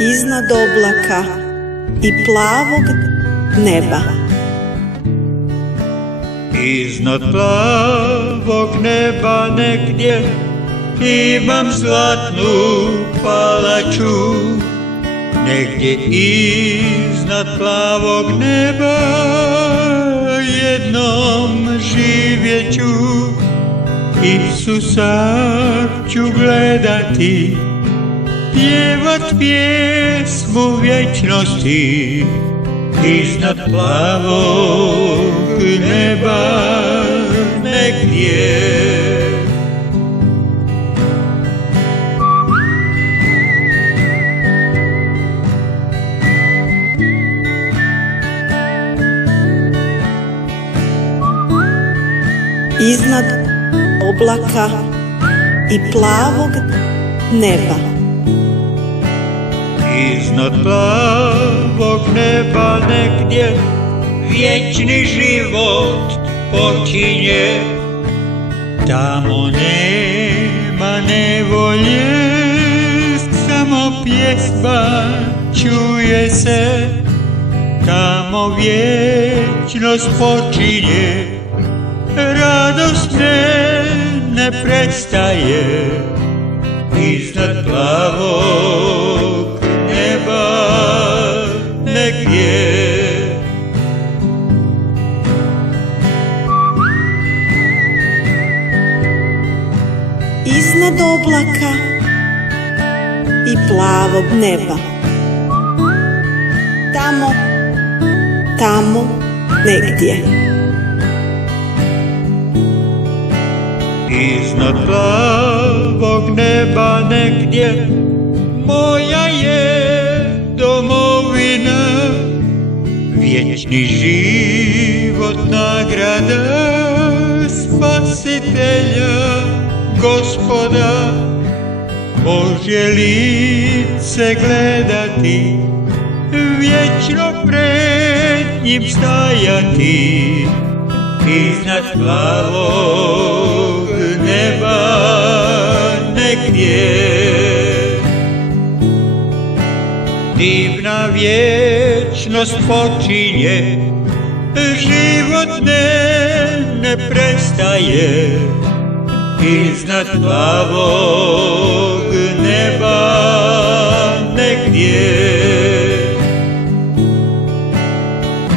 iznad oblaka i plavog neba. Iznad plavog neba negdje imam zlatnu palaču, negdje iznad plavog neba jednom živjet ću. Isusa ću gledati, pjevat pjesmu vječnosti iznad plavog neba negdje. Iznad oblaka i plavog neba. Iznad plavog neba negdje vječni život počinje. Tamo nema nevolje, samo pjesma čuje se. Tamo vječnost počinje, radost ne prestaje. Iznad plavog neba negdje. Iznad oblaka i plavog neba. Tamo negdje. Iznad plavog neba negdje moja je domovina, vječni život nagrada Spasitelja Gospoda. Božje lice gledati, vječno pred njim stajati. Iznad plavog neba negdje. Divna vječnost počinje, život ne prestaje. Iznad plavog neba negdje.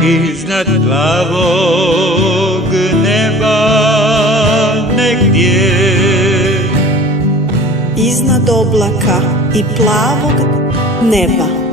Iznad plavog neba negdje. Iznad oblaka i plavog neba.